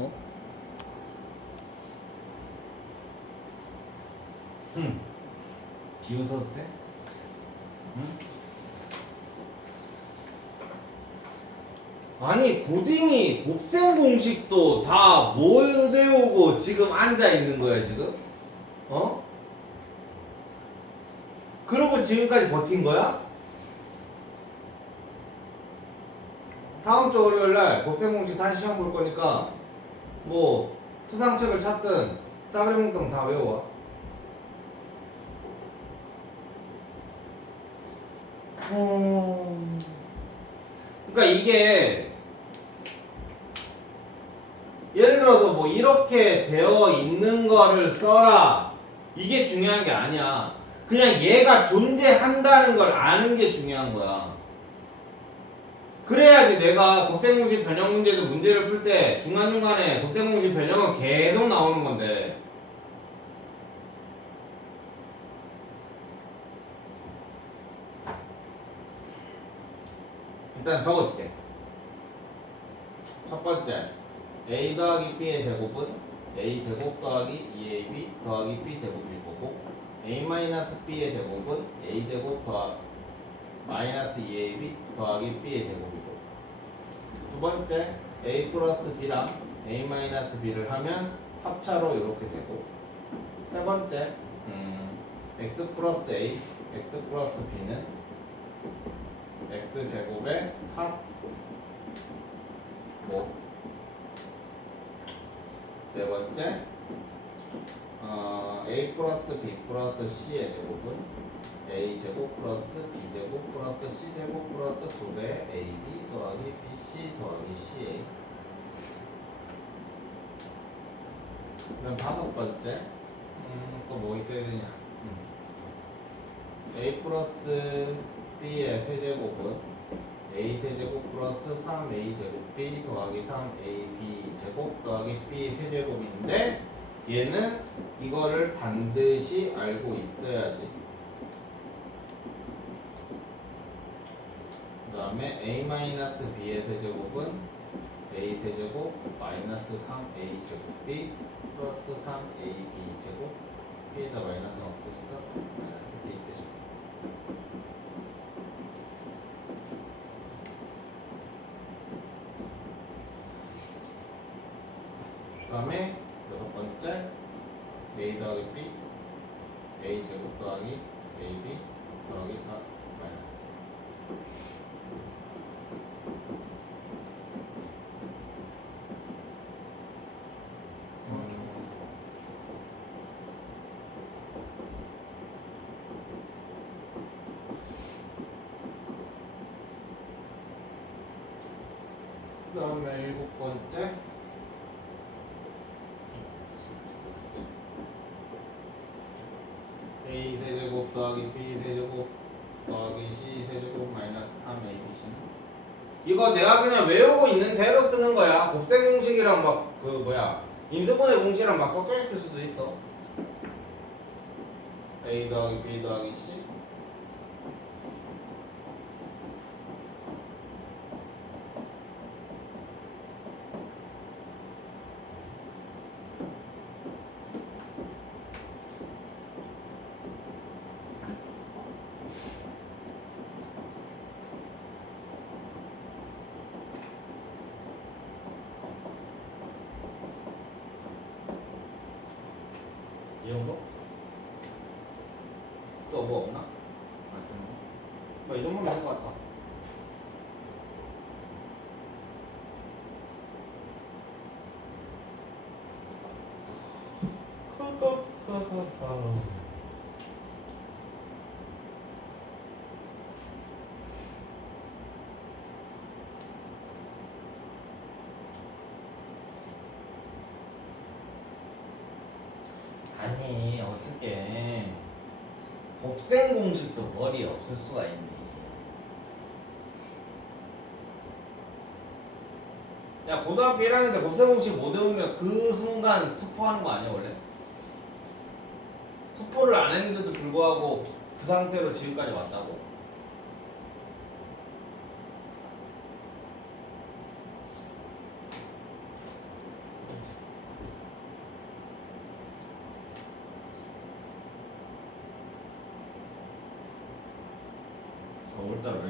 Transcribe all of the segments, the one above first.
어? 응. 비웃어도 돼? 응? 아니 고딩이 곱셈 공식도 다못 외우고 지금 앉아 있는 거야 지금? 어? 그러고 지금까지 버틴 거야? 다음 주 월요일 날 곱셈 공식 다시 시험 볼 거니까 뭐 수상책을 찾든 싸그리 몽땅 다 외워와. 어... 그러니까 이게 예를 들어서 뭐 이렇게 되어 있는 거를 써라. 이게 중요한 게 아니야. 그냥 얘가 존재한다는 걸 아는 게 중요한 거야 그래야지 내가 곱셈공식 변형 문제도 문제를 풀 때 중간중간에 곱셈공식 변형은 계속 나오는 건데 일단 적어줄게. 첫 번째, a 더하기 b의 제곱은 a 제곱 더하기 2ab 더하기 b 제곱일 거고, a 마이너스 b의 제곱은 a 제곱 더하 마이너스 2ab 더하기 b의 제곱이고, 두 번째, a 플러스 b랑 a 마이너스 b를 하면 합차로 이렇게 되고, 세 번째, 음, x 플러스 a, x 플러스 b는 x 제곱의 합 뭐. 네 번째 플러스 b 플러스 c의 제곱은 a 제곱 플러스 b 제곱 플러스 c 제곱 플러스 2배 ab 더하기 bc 더하기 ca 그럼 다섯 번째 음, 또 뭐 있어야 되냐 음. a 플러스 b의 세제곱은 a 세제곱 플러스 3a 제곱 b 더하기 3ab 제곱 더하기 b 세제곱인데 얘는 이거를 반드시 알고 있어야지. 그 다음에 a 마이너스 b의 세제곱은 a 세제곱 마이너스 3a 제곱 b 플러스 3ab 제곱 b에다 마이너스는 없으니까 마이너스 b 세제곱. 그 다음에 번째 a 더하기 b a 제곱 더하기 ab 더하기 아, 마이너스. 그 다음에 일곱 번째 a 세제곱 더하기 b 세제곱 더하기 c 세제곱 마이너스 3abc는 이거 내가 그냥 외우고 있는 대로 쓰는 거야. 곱셈 공식이랑 막 그 뭐야 인수분해 공식이랑 막 섞여 있을 수도 있어. A 더하기 b 더하기 c 이 정도? 또 뭐 없나? 뭐이 정도면 될 것 같다. 아니 어떻게 곱셈 공식도 머리에 없을 수가 있니? 야 고등학교 1학년 때 곱셈 공식 못 외우면 그 순간 수포하는 거 아니야 원래? 수포를 안 했는데도 불구하고 그 상태로 지금까지 왔다고?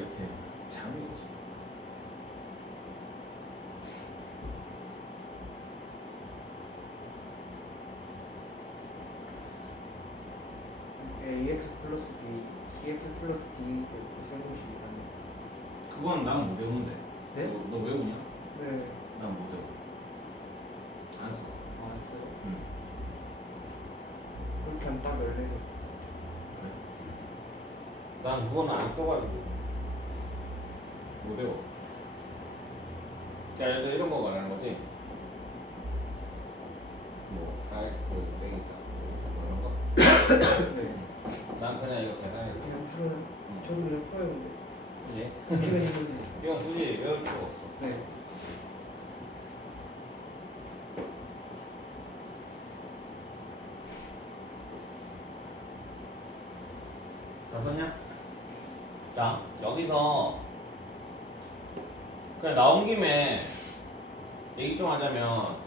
이렇게 장이지. Ax 플러스 b, cx 플러스 d 고생공식이라는 그건 난 못 외우는데. 네? 너, 너 외우냐? 네, 난 못 외워. 안 써. 안 써요. 응. 그렇게 하면 딱 열네요. 그래. 난 그거는 안 써가지고 못 외워. 자, 얘들 이런 거 말하는 거지. 뭐 4x 빼기 4뭐 이런 거. 네. 난 그냥 이거 계산해. 그냥 풀어요. 저도 그냥 풀어요, 근데. 네. 시간이 힘든데. 이건 굳이 외울 필요 없어. 네. 다 썼냐? 자, 여기서 그냥 나온 김에 얘기 좀 하자면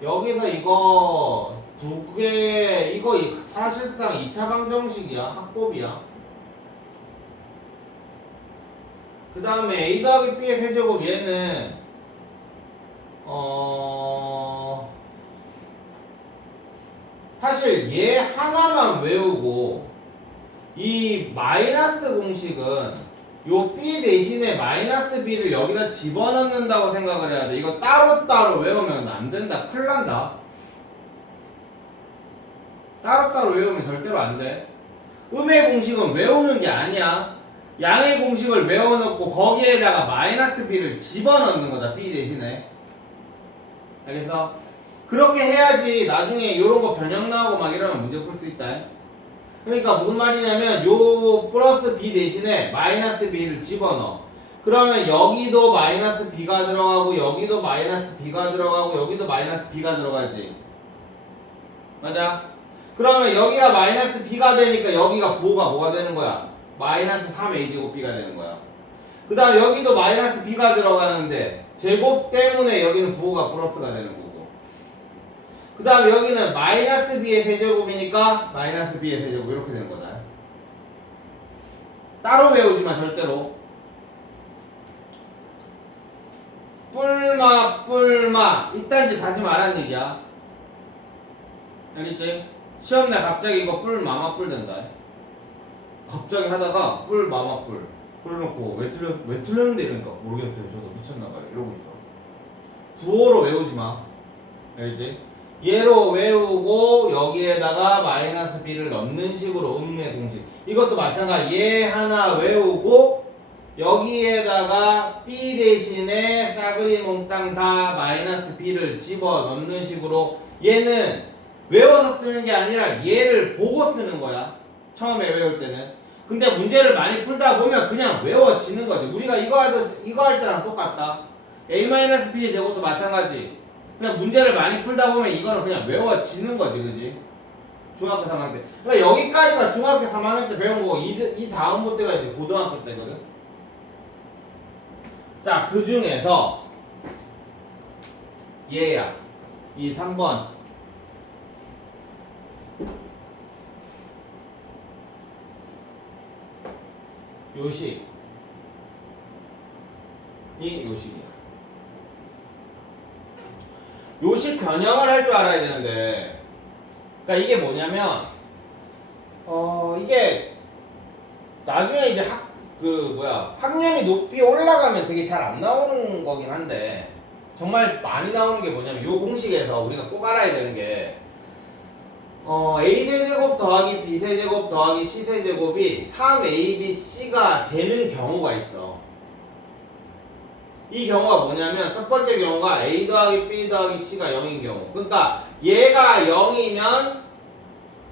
여기서 이거 두 개, 이거 이- 사실상 2차 방정식이야. 합법이야. 그 다음에 A 더하기 B의 세제곱 얘는 어 사실 얘 하나만 외우고 이 마이너스 공식은 요 B 대신에 마이너스 B를 여기다 집어넣는다고 생각을 해야 돼. 이거 따로따로 외우면 안 된다. 큰일 난다. 따로따로 외우면 절대로 안 돼. 음의 공식은 외우는 게 아니야. 양의 공식을 외워놓고 거기에다가 마이너스 B를 집어넣는 거다. B 대신에. 알겠어? 그렇게 해야지 나중에 이런 거 변형 나오고 막 이러면 문제 풀 수 있다. 그러니까 무슨 말이냐면 요 플러스 b 대신에 마이너스 b를 집어넣어. 그러면 여기도 마이너스 b가 들어가고 여기도 마이너스 b가 들어가고 여기도 마이너스 b가 들어가지. 맞아? 그러면 여기가 마이너스 b가 되니까 여기가 부호가 뭐가 되는 거야? 마이너스 3a 제곱 b가 되는 거야. 그 다음 여기도 마이너스 b가 들어가는데 제곱 때문에 여기는 부호가 플러스가 되는 거고. 그 다음 여기는 마이너스 b의 세제곱이니까 마이너스 b의 세제곱 이렇게 되는 거다. 따로 외우지 마 절대로. 뿔마 뿔마 이딴 짓 하지 말라는 얘기야. 알겠지? 시험날 갑자기 이거 뿔 된다. 갑자기 하다가 뿔 그래놓고 왜 틀렸 왜 틀렸는데 이러니까 모르겠어요. 저도 미쳤나봐요. 이러고 있어. 부호로 외우지 마. 알지? 얘로 외우고 여기에다가 마이너스 b를 넣는 식으로 음의 공식. 이것도 마찬가지. 얘 하나 외우고 여기에다가 b 대신에 싸그리 몽땅 다 마이너스 b를 집어 넣는 식으로 얘는 외워서 쓰는 게 아니라 얘를 보고 쓰는 거야. 처음에 외울 때는. 근데 문제를 많이 풀다 보면 그냥 외워지는 거지. 우리가 이거 할, 때- 이거 할 때랑 똑같다. a-b의 제곱도 마찬가지. 그냥 문제를 많이 풀다 보면 이거는 그냥 외워지는 거지, 그지? 중학교 3학년 때. 그러니까 여기까지가 중학교 3학년 때 배운 거고, 이, 이 다음부터가 이제 고등학교 때거든? 자, 그 중에서, 얘야. 이 3번. 요식. 이 요식이야. 요식 변형을 할 줄 알아야 되는데, 그러니까 이게 뭐냐면, 어 이게 나중에 이제 학 그 뭐야 학년이 높이 올라가면 되게 잘 안 나오는 거긴 한데 정말 많이 나오는 게 뭐냐면 요 공식에서 우리가 꼭 알아야 되는 게 어, a 세제곱 더하기 b 세제곱 더하기 c 세제곱이 3abc가 되는 경우가 있어. 이 경우가 뭐냐면 첫 번째 경우가 a 더하기 b 더하기 c가 0인 경우. 그러니까 얘가 0이면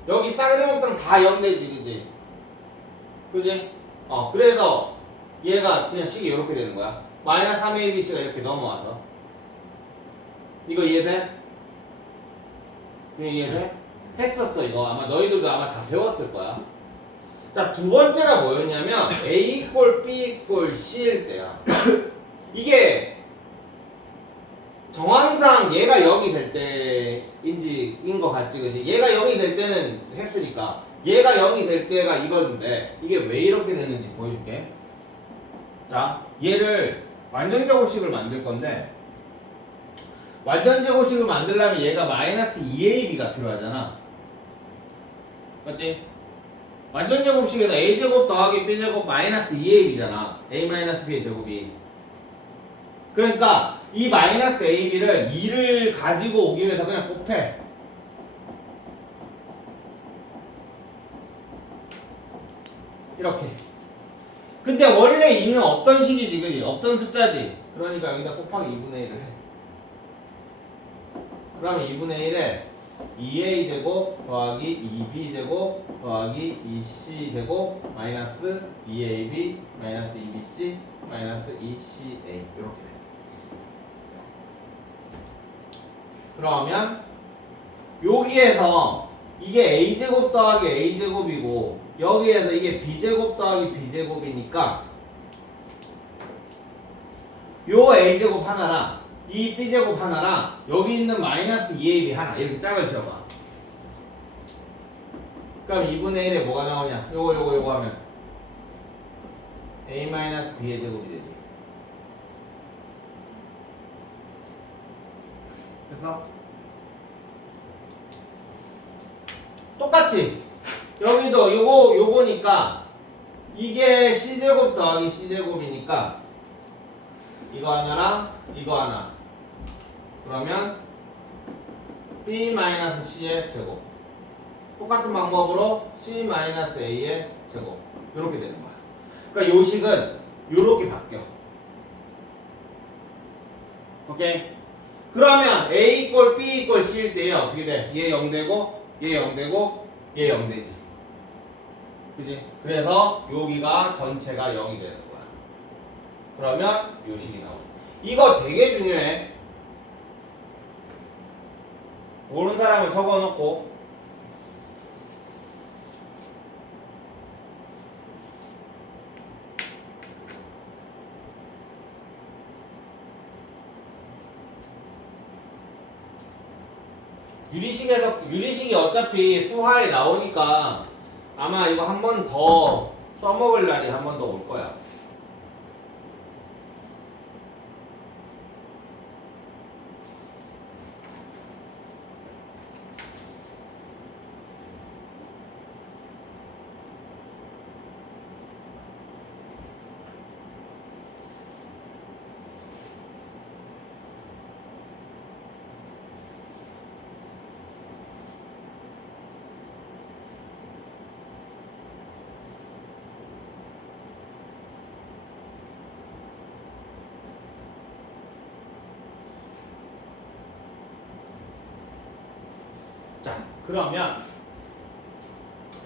여기 싸그리 먹던 다0 되지, 그지? 그지? 어, 그래서 얘가 그냥 식이 이렇게 되는 거야. 마이너스 3abc가 이렇게 넘어와서. 이거 이해돼? 그냥 이해돼? 했었어, 이거. 아마 너희들도 아마 다 배웠을 거야. 자, 두 번째가 뭐였냐면 a 이퀄 b 이퀄 c일 때야. 이게 정황상 얘가 0이 될 때인지 인거 같지 그지? 얘가 0이 될 때는 했으니까 얘가 0이 될 때가 이건데 이게 왜 이렇게 되는지 보여줄게. 자, 얘를 완전 제곱식을 만들 건데 완전 제곱식을 만들려면 얘가 마이너스 2ab가 필요하잖아. 맞지? 완전 제곱식에서 a제곱 더하기 b제곱 마이너스 2ab잖아. a 마이너스 b의 제곱이. 그러니까 이 마이너스 ab를 2를 가지고 오기 위해서 그냥 곱해. 이렇게. 근데 원래 2는 없던 식이지, 그지? 없던 숫자지. 그러니까 여기다 곱하기 2분의 1을 해. 그러면 2분의 1에 2a 제곱 더하기 2b 제곱 더하기 2c 제곱 마이너스 2ab 마이너스 2bc 마이너스 2ca 이렇게 돼. 그러면 여기에서 이게 a 제곱 더하기 a 제곱이고 여기에서 이게 b 제곱 더하기 b 제곱이니까 요 a 제곱 하나랑 이 b 제곱 하나랑 여기 있는 마이너스 2ab 하나 이렇게 짝을 지어봐. 그럼 2분의 1에 뭐가 나오냐? 요거 요거 요거 하면 a 마이너스 b의 제곱이 되지. 그래서 똑같이 여기도 요거 요거니까 이게 c제곱 더하기 c제곱이니까 이거 하나랑 이거 하나 그러면 b-c의 제곱. 똑같은 방법으로 c-a의 제곱. 이렇게 되는 거야. 그러니까 요식은 요렇게 바뀌어. 오케이? 그러면 a 이꼴 b 이꼴 c일 때 어떻게 돼? 얘 0 되고 얘 0 되고 얘 0 되지. 그지? 그래서 여기가 전체가 0이 되는 거야. 그러면 요식이 나오고 이거 되게 중요해 모르는 사람을 적어놓고 유리식에서 유리식이 어차피 수화에 나오니까 아마 이거 한 번 더 써먹을 날이 한 번 더 올 거야. 자, 그러면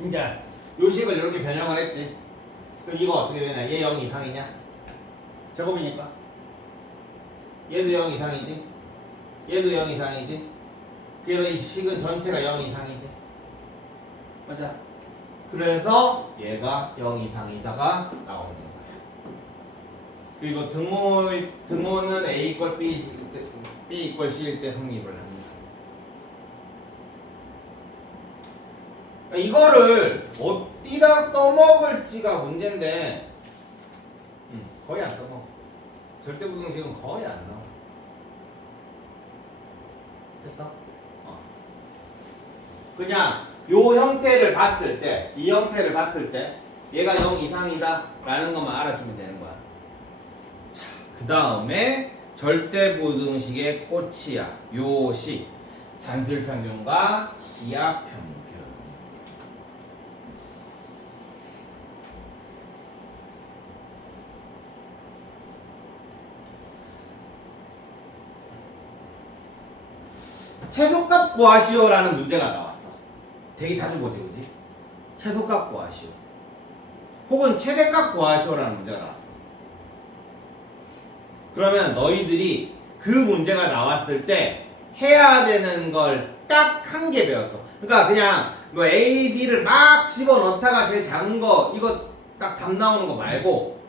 이제 요식을 이렇게 변형을 했지. 그럼 이거 어떻게 되냐? 얘 0 이상이냐? 제곱이니까. 얘도 0 이상이지. 얘도 0 이상이지. 그래서 이 식은 전체가 0 이상이지. 맞아. 그래서 얘가 0 이상이다가 나오는 거야. 그리고 등호 등호는 a 이꼴 b b 이꼴 c일 때 성립을 합니다. 그러니까 이거를 어디다 써먹을지가 문제인데 음, 거의 안 써먹어. 절대 부등식은 거의 안 나와. 됐어? 어. 그냥 요 형태를 봤을 때 이 형태를 봤을 때 얘가 0 이상이다 라는 것만 알아주면 되는 거야. 자 그 다음에 절대 부등식의 꽃이야. 요식. 산술평균과 기하평균 최소값 구하시오라는 문제가 나왔어. 되게 자주 보지, 그지? 최소값 구하시오. 혹은 최대값 구하시오라는 문제가 나왔어. 그러면 너희들이 그 문제가 나왔을 때 해야 되는 걸 딱 한 개 배웠어. 그러니까 그냥 뭐 A, B를 막 집어넣다가 제일 작은 거 이거 딱 답 나오는 거 말고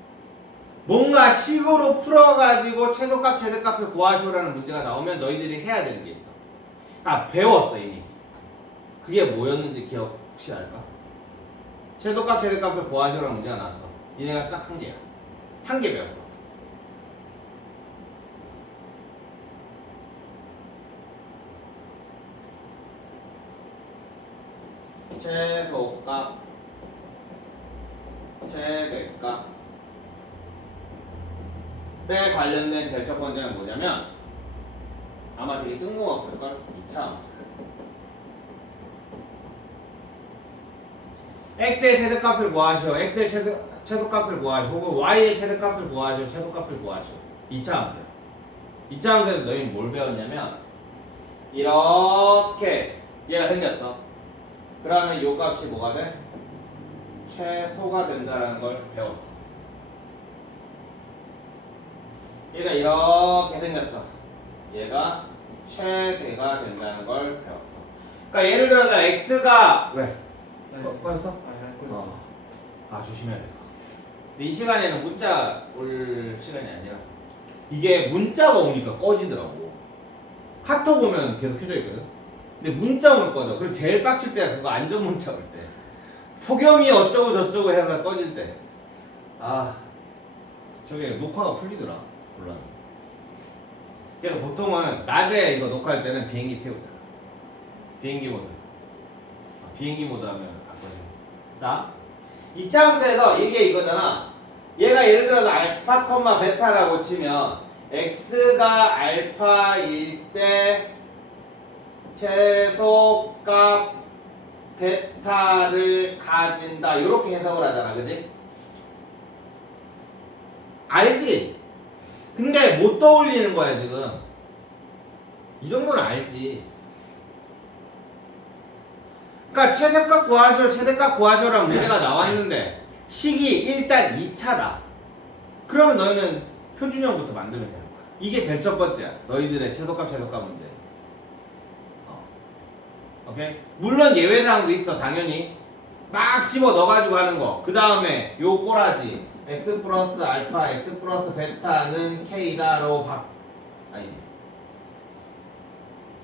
뭔가 식으로 풀어가지고 최소값, 최대값을 구하시오라는 문제가 나오면 너희들이 해야 되는 게 있어. 아 배웠어 이미 그게 뭐였는지 기억 혹시 알까? 최소값 최대값을 구하시라는 문제가 나왔어. 니네가 딱 한 개야. 한 개 배웠어. 최소값 최대값 에 관련된 제일 첫 번째는 뭐냐면 아마 되게 뜬금없을 걸? 2차 함수 x의 최대값을 구하시오. X의 최대, 최소값을 구하시오. 혹은 y의 최대값을 구하시오. 최소값을 구하시오. 2차 함수야 2차 함수에서 너희는 뭘 배웠냐면 이렇게 얘가 생겼어. 그러면 요 값이 뭐가 돼? 최소가 된다는 걸 배웠어. 얘가 이렇게 생겼어 얘가 최대가 된다는 걸 배웠어 그러니까 예를 들어서 x가 왜? 꺼- 꺼졌어? 아니 안 어. 아 조심해야 돼. 근데 이 시간에는 문자 올 시간이 아니라 이게 문자가 오니까 꺼지더라고. 카톡 오면 계속 켜져 있거든. 근데 문자 오면 꺼져. 그리고 제일 빡칠 때가 그거 안전 문자 올 때. 폭염이 어쩌고 저쩌고 해서 꺼질 때. 아 저게 녹화가 풀리더라. 몰라. 그래서 보통은 낮에 이거 녹화할 때는 비행기 태우잖아. 비행기 모드. 아, 비행기 모드 하면 안 꺼져. 자, 2차 함수에서 이게 이거잖아. 얘가 예를 들어서 알파, 콤마 베타라고 치면 x가 알파일 때 최소값 베타를 가진다. 이렇게 해석을 하잖아. 그지? 알지? 근데 못 떠올리는 거야, 지금. 이 정도는 알지. 그러니까 최대값 구하시오, 최대값 구하시오라는 문제가 나왔는데 식이 일단 2차다. 그러면 너희는 표준형부터 만들면 되는 거야. 이게 제일 첫 번째야. 너희들의 최소값, 최소값 문제. 어. 오케이? 물론 예외 사항도 있어, 당연히. 막 집어 넣어가지고 하는 거. 그 다음에 요 꼬라지. X 플러스 알파, x 플러스 베타는 k다로 바, 아니지.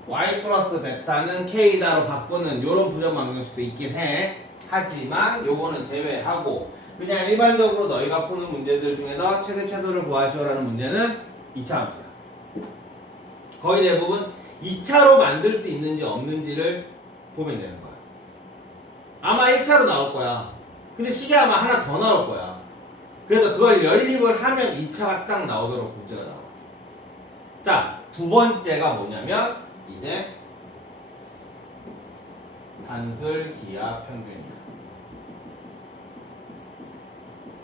y 플러스 베타는 k다로 바꾸는 요런 부정 방정식도 있긴 해. 하지만 요거는 제외하고 그냥 일반적으로 너희가 푸는 문제들 중에서 최대 최소를 구하시오라는 문제는 2차 함수야. 거의 대부분 2차로 만들 수 있는지 없는지를 보면 되는 거야. 아마 1차로 나올 거야. 근데 시계 아마 하나 더 나올 거야. 그래서 그걸 연립을 하면 2차가 딱 나오도록 문제가 나와. 자, 두 번째가 뭐냐면 이제 산술 기하 평균이야.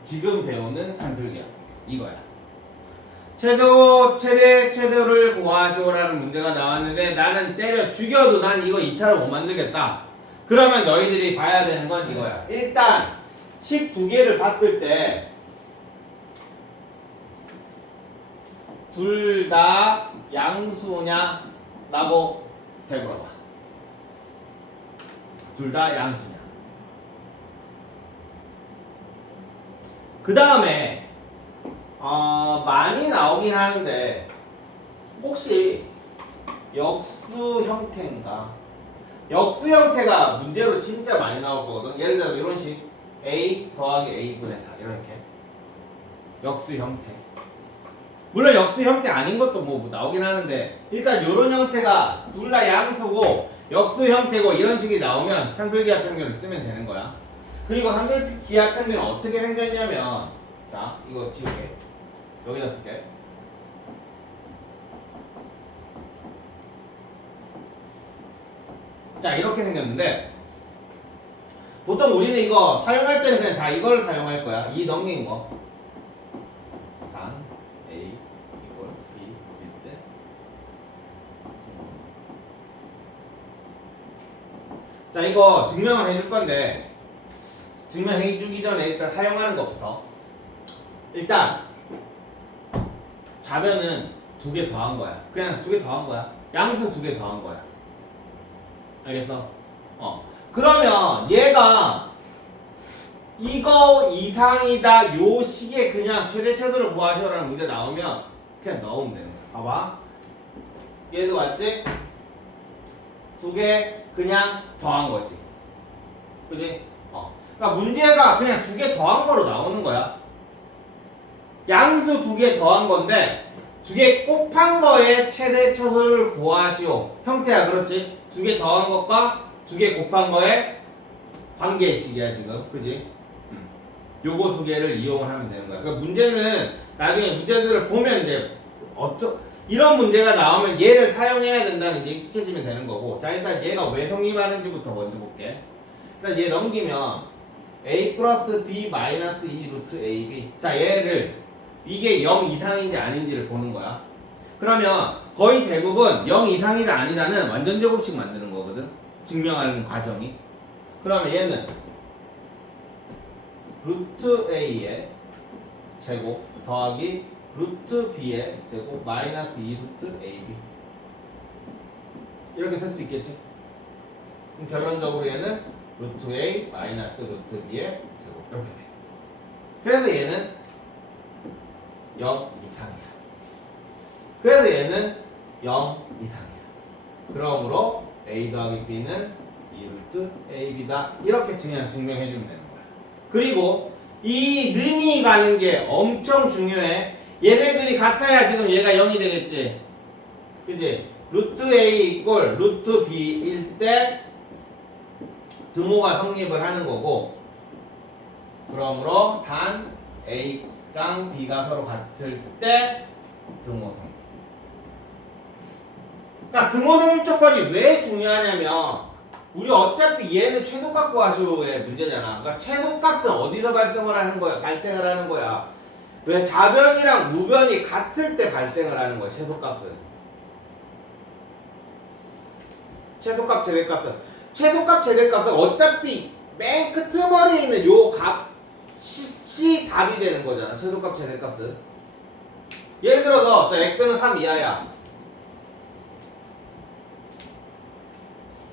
지금 배우는 산술 기하 이거야. 최소 최대 최소를 구하시오라는 문제가 나왔는데 나는 때려 죽여도 난 이거 2차로 못 만들겠다. 그러면 너희들이 봐야 되는 건 이거야. 일단 식두 개를 봤을 때 둘 다 양수냐? 라고 되물어봐. 둘 다 양수냐? 그 다음에 어, 많이 나오긴 하는데 혹시 역수 형태인가? 역수 형태가 문제로 진짜 많이 나올 거거든. 예를 들어 이런 식 a 더하기 a분의 4 이렇게 역수 형태. 물론 역수 형태 아닌 것도 뭐 나오긴 하는데 일단 이런 형태가 둘 다 양수고 역수 형태고 이런 식이 나오면 산술기하 평균을 쓰면 되는 거야. 그리고 산술기하 평균은 어떻게 생겼냐면 자 이거 지울게 여기다 쓸게. 자 이렇게 생겼는데 보통 우리는 이거 사용할 때는 그냥 다 이걸 사용할 거야. 이 넘긴 거. 단 A 이걸 B 일 때. 자 이거 증명을 해줄 건데 증명해 주기 전에 일단 사용하는 것부터 일단 좌변은 두 개 더 한 거야. 그냥 두 개 더 한 거야. 양수 두 개 더 한 거야. 알겠어? 어. 그러면 얘가 이거 이상이다 요 식에 그냥 최대 최소를 구하셔라는 문제 나오면 그냥 넣으면 거야. 봐봐. 얘도 맞지? 두개 그냥 더한 거지. 그지? 어. 그러니까 문제가 그냥 두 개 더한 거로 나오는 거야. 양수 두 개 더한 건데 두 개 곱한 거에 최대 초수를 구하시오. 형태야 그렇지? 두 개 더한 것과 두 개 곱한 거에 관계식이야 지금. 그지? 음. 요거 두 개를 이용을 하면 되는 거야. 그러니까 문제는 나중에 문제들을 보면 이제 어떠 이런 문제가 나오면 얘를 사용해야 된다는 게 익숙해지면 되는 거고. 자 일단 얘가 왜 성립하는지부터 먼저 볼게. 일단 얘 넘기면 a 플러스 b 마이너스 2 루트 ab. 자 얘를 이게 0 이상인지 아닌지를 보는 거야. 그러면 거의 대부분 0 이상이다 아니다는 완전 제곱식 만드는 거거든. 증명하는 과정이. 그러면 얘는 루트 a의 제곱 더하기 루트 b의 제곱 마이너스 2 루트 ab 이렇게 쓸 수 있겠지? 그럼 결론적으로 얘는 루트 a 마이너스 루트 b의 제곱 이렇게 돼. 그래서 얘는 0 이상이야. 그래서 얘는 0 이상이야. 그러므로 a 더하기 b는 2 루트 ab다. 이렇게 증명, 증명해 주면 되는 거야. 그리고 이 는이 가는 게 엄청 중요해. 얘네들이 같아야 지금 얘가 0이 되겠지. 그지? 루트 a 이꼴 루트 b일 때 등호가 성립을 하는 거고 그러므로 단 a랑 b가 서로 같을 때 등호 성립. 그러니까 등호 성립 조건이 왜 중요하냐면 우리 어차피 얘는 최소값 구하시오의 문제잖아. 그러니까 최소값은 어디서 발생을 하는 거야? 발생을 하는 거야. 왜 좌변이랑 우변이 같을 때 발생을 하는 거야? 최소값은. 최소값 최대값은 최소값 최대값은 어차피 맨 끄트머리에 있는 요 값이 답이 되는 거잖아. 최소값 최대값은. 예를 들어서 자 x는 3 이하야.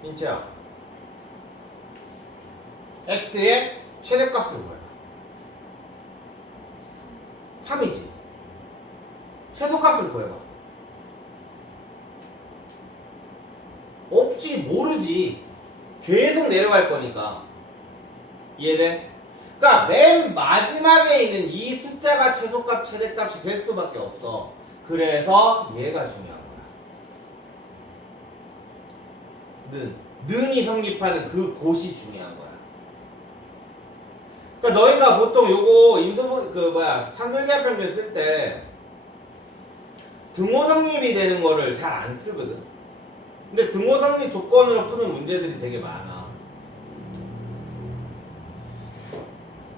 민채야. x의 최대값은 뭐야? 3이지. 최소값을 구해봐. 없지 모르지. 계속 내려갈 거니까. 이해돼? 그러니까 맨 마지막에 있는 이 숫자가 최소값 최대값이 될 수밖에 없어. 그래서 얘가 중요한 거야. 는 는이 성립하는 그 곳이 중요한 거야. 그러니까 너희가 보통 요거 인수분 그 뭐야 산술계합편제 쓸 때 등호 성립이 되는 거를 잘 안 쓰거든. 근데 등호 성립 조건으로 푸는 문제들이 되게 많아.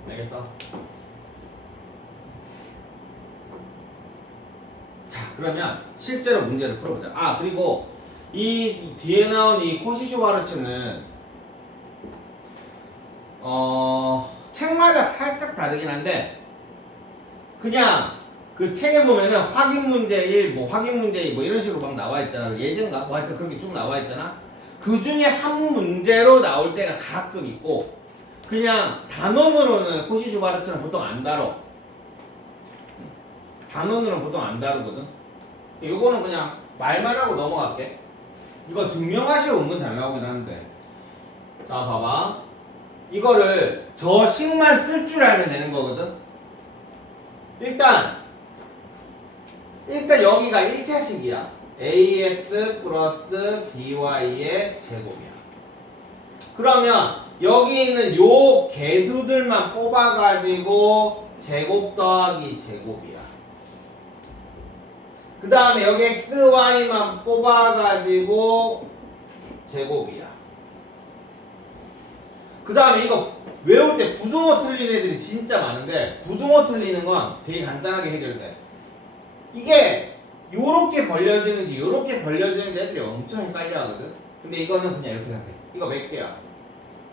알겠어? 자 그러면 실제로 문제를 풀어보자. 아 그리고 이 뒤에 나온 이 코시슈바르츠는 어 책마다 살짝 다르긴 한데 그냥 그 책에 보면은 확인 문제 1, 뭐 확인 문제 2, 뭐 이런 식으로 막 나와 있잖아. 예전가 뭐 하여튼 그렇게 쭉 나와 있잖아. 그 중에 한 문제로 나올 때가 가끔 있고 그냥 단원으로는 코시슈바르츠는 보통 안 다뤄. 단원으로는 보통 안 다루거든. 요거는 그냥 말만 하고 넘어갈게. 이거 증명하시오 은근 잘 나오긴 하는데. 자, 봐봐. 이거를 저 식만 쓸 줄 알면 되는 거거든. 일단 일단 여기가 1차식이야. ax 플러스 by의 제곱이야. 그러면 여기 있는 요 개수들만 뽑아가지고 제곱 더하기 제곱이야. 그 다음에 여기 x, y만 뽑아가지고 제곱이야. 그 다음에 이거 외울 때 부동어 틀린 애들이 진짜 많은데 부동어 틀리는 건 되게 간단하게 해결돼. 이게 요렇게 벌려지는지 요렇게 벌려지는지 애들이 엄청 헷갈려 하거든. 근데 이거는 그냥 이렇게 생각해. 이거 몇 개야?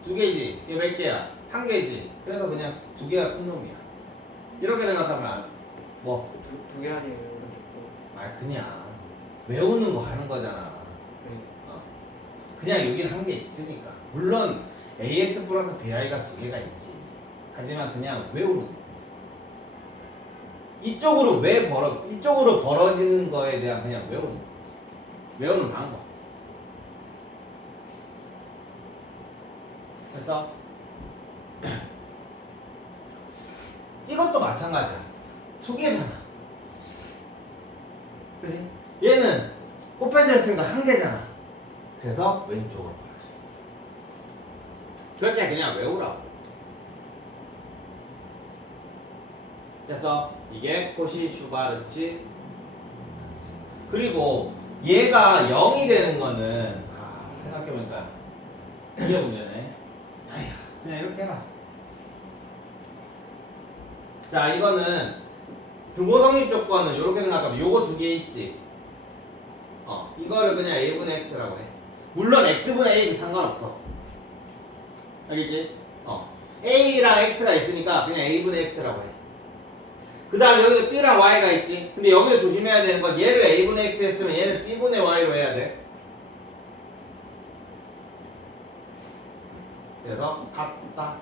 두 개지. 이거 몇 개야? 한 개지. 그래서 그냥 두 개가 큰 놈이야. 이렇게 생각하면 안, 뭐, 두개 아니에요 아 그냥 외우는 거 하는 거잖아. 네. 어. 그냥 여기는 한 개 있으니까. 물론 AS 플러스 BI가 두 개가 있지. 하지만 그냥 외우는 거. 이쪽으로 왜 벌어, 이쪽으로 벌어지는 거에 대한 그냥 외우는 거. 외우는 방법. 됐어? 마찬가지야. 두 개잖아. 그지? 얘는 곱해져 있으니까 한 개잖아. 그래서 왼쪽으로 그렇게 그냥 외우라고. 그래서 이게 코시 슈바르치 그리고 얘가 0이 되는 거는 아, 생각해보니까 이게 문제네. 아휴, 그냥 이렇게 해라. 자, 이거는 등호 성립 조건은 이렇게 생각하면 요거 두 개 있지. 어, 이거를 그냥 a분의 x라고 해. 물론 x분의 a도 상관없어. 알겠지? 어, a랑 x가 있으니까 그냥 a분의 x라고 해. 그 다음 여기도 b랑 y가 있지. 근데 여기서 조심해야 되는 건 얘를 a분의 x 했으면 얘를 b분의 y로 해야 돼. 그래서 같다,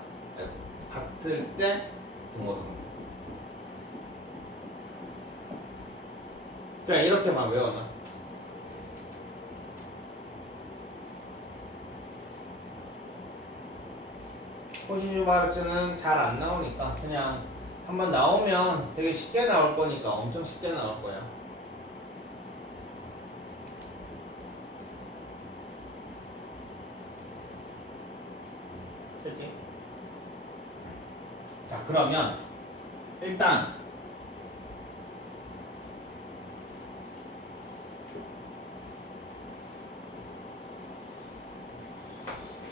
같을 때 등호성. 자 이렇게만 외워놔. 호시주바르츠는 잘 안 나오니까 그냥 한번 나오면 되게 쉽게 나올 거니까 엄청 쉽게 나올 거야. 됐지? 자 그러면 일단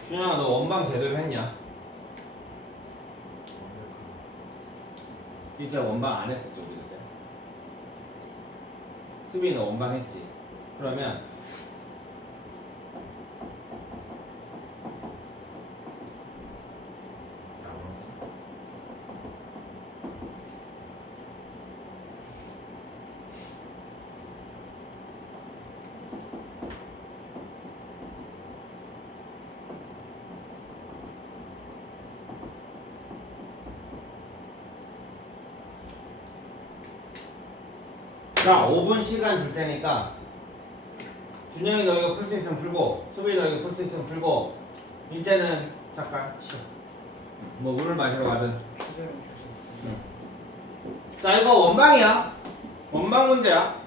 준영아 너 원방 제대로 했냐? 이제 원방 안 했었죠 우리 그때. 수빈이 너 원방 했지. 그러면 자 5분 시간 줄 테니까 준영이 너 이거 풀 수 있으면 풀고 수빈이 너 이거 풀 수 있으면 풀고 이제는 잠깐 쉬어. 뭐 물을 마시러 가든. 주세요. 자 이거 원방이야. 원방 문제야